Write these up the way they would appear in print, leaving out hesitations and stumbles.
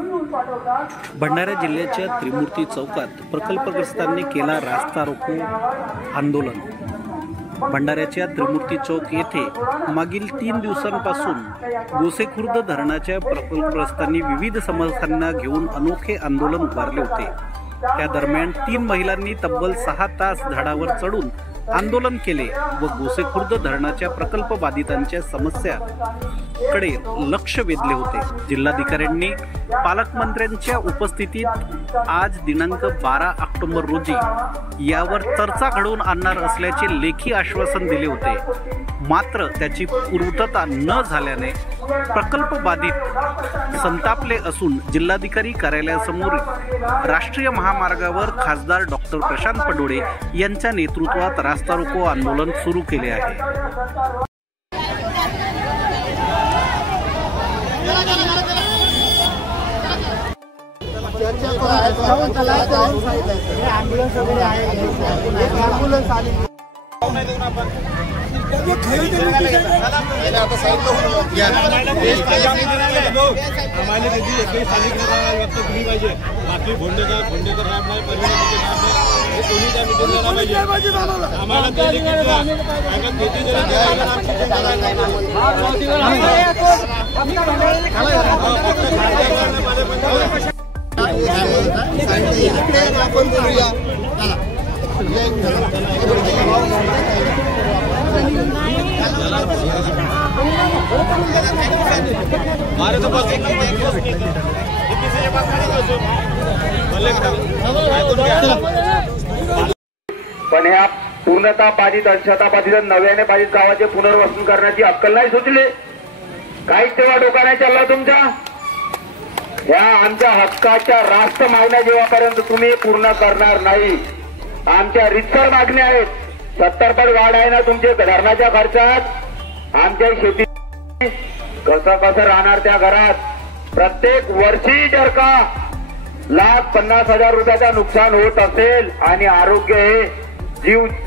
भंडारा जिल्ह्याच्या त्रिमूर्ती चौकात प्रकल्पग्रस्तांनी केला रास्ता रोको आंदोलन। भंडाऱ्याच्या त्रिमूर्ती चौक येथे मागील 3 दिवसांपासून गोसेखुर्द धरणाच्या प्रकल्पग्रस्तांनी विविध समस्यांना घेऊन अनोखे आंदोलन उभारले होते। त्या दरम्यान 3 महिलांनी तब्बल 6 तास झाडावर चढून आंदोलन केले व गोसेखुर्द धरणाच्या प्रकल्प बाधितांच्या समस्याकडे लक्ष वेधले होते। जिल्हाधिकाऱ्यांनी पालकमंत्र्यांच्या उपस्थितीत आज दिनांक 12 ऑक्टोबर रोजी यावर चर्चा घडवून आणणार असल्याचे लेखी आश्वासन दिले होते। मात्र त्याची पूर्तता न झाल्याने प्रकल्प बाधित संतापले असून जिल्हाधिकारी कार्यालयासमोर राष्ट्रीय महामार्गावर खासदार डॉक्टर प्रशांत पडोळे यांच्या नेतृत्वात रास्ता रोको आंदोलन सुरू केले आहे। पण ह्या पूर्णतः बाधित अंशतः बाधित नव्याने बाधित गावाचे पुनर्वसन करण्याची अक्कल नाही सुचली। काहीच तेव्हा डोका नाही चालला तुमच्या। ह्या आमच्या हक्काच्या रास्त मागण्या जेव्हापर्यंत तुम्ही पूर्ण करणार नाही, आमच्या रितसर मागण्या आहेत। 70 पट वाढ आहे ना तुमचे धरणाच्या खर्चात। आमच्या शेती कसं राहणार त्या घरात? प्रत्येक वर्षी जर का 1,50,000 रुपयाचा नुकसान होत असेल आणि आरोग्य हे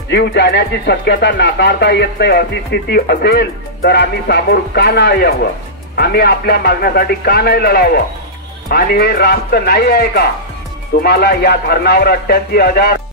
जीव जाण्याची शक्यता नाकारता येत नाही अशी स्थिती असेल तर आम्ही सामोर का नाही यावं? आम्ही आपल्या मागण्यासाठी का नाही लढावं? आणि हे रास्त नाही आहे का? तुम्हाला या धरणावर 88,000